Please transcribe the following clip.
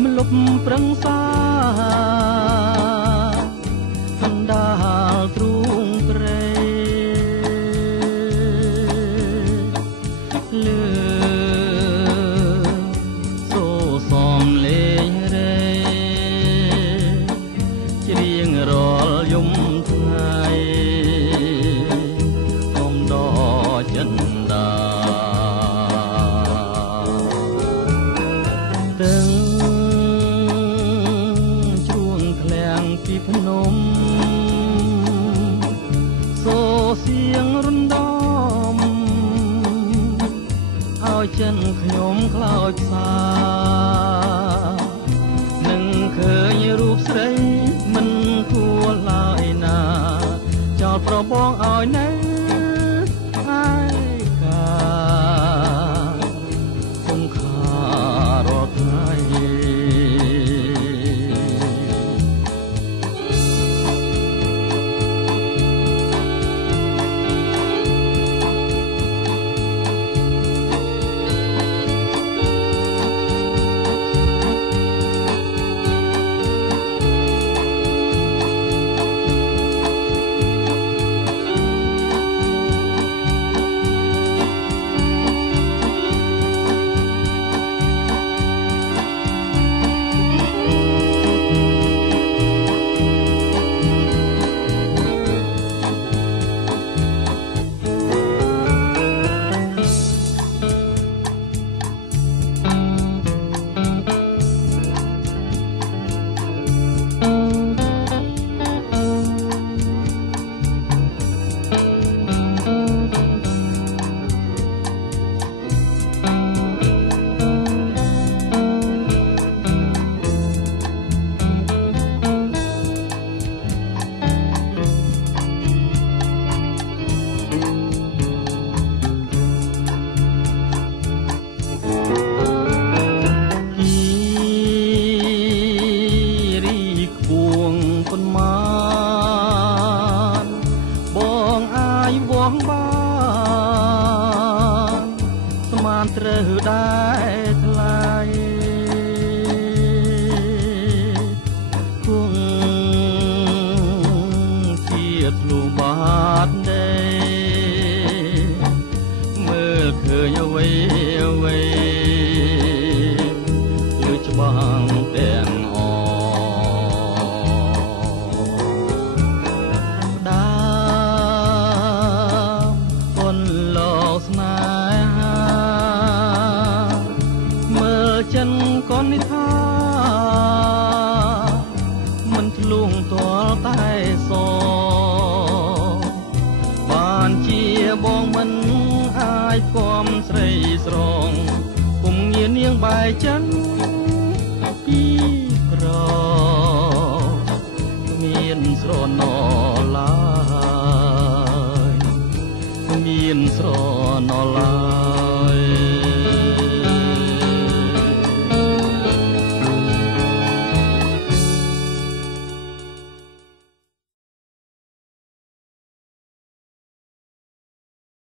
មលុបប្រឹងសាកណ្ដាលទ្រូងព្រៃលើសូសំលេងរេច្រៀងរាល់យំថ្ងៃអមដចិនដាទាំងជួងធ្លាំងពីភ្នំសូសៀងរំដំឲ្យចិនខ្ញុំខ្លោចផ្សានឹងឃើញរូបស្រីមិនគួរឡើយណាចោលប្របងឲ្យនៅហើយកាគំខារាល់ថ្ងៃបងអាចវាស់បានស្មានត្រូវដែរថ្លៃគង់ជាធ្លុះបាតដីមើលឃើញអ្វីអ្វីលឺច្បាស់ទាំងស្នេហាមើលចិនក៏និថាមិនធ្លុះទាល់តែសបានជាបងមិនអាចគំស្រីស្រងពុំងានាងបែកចិនពីក្រមានស្រណឡើយមានស្រណឡើ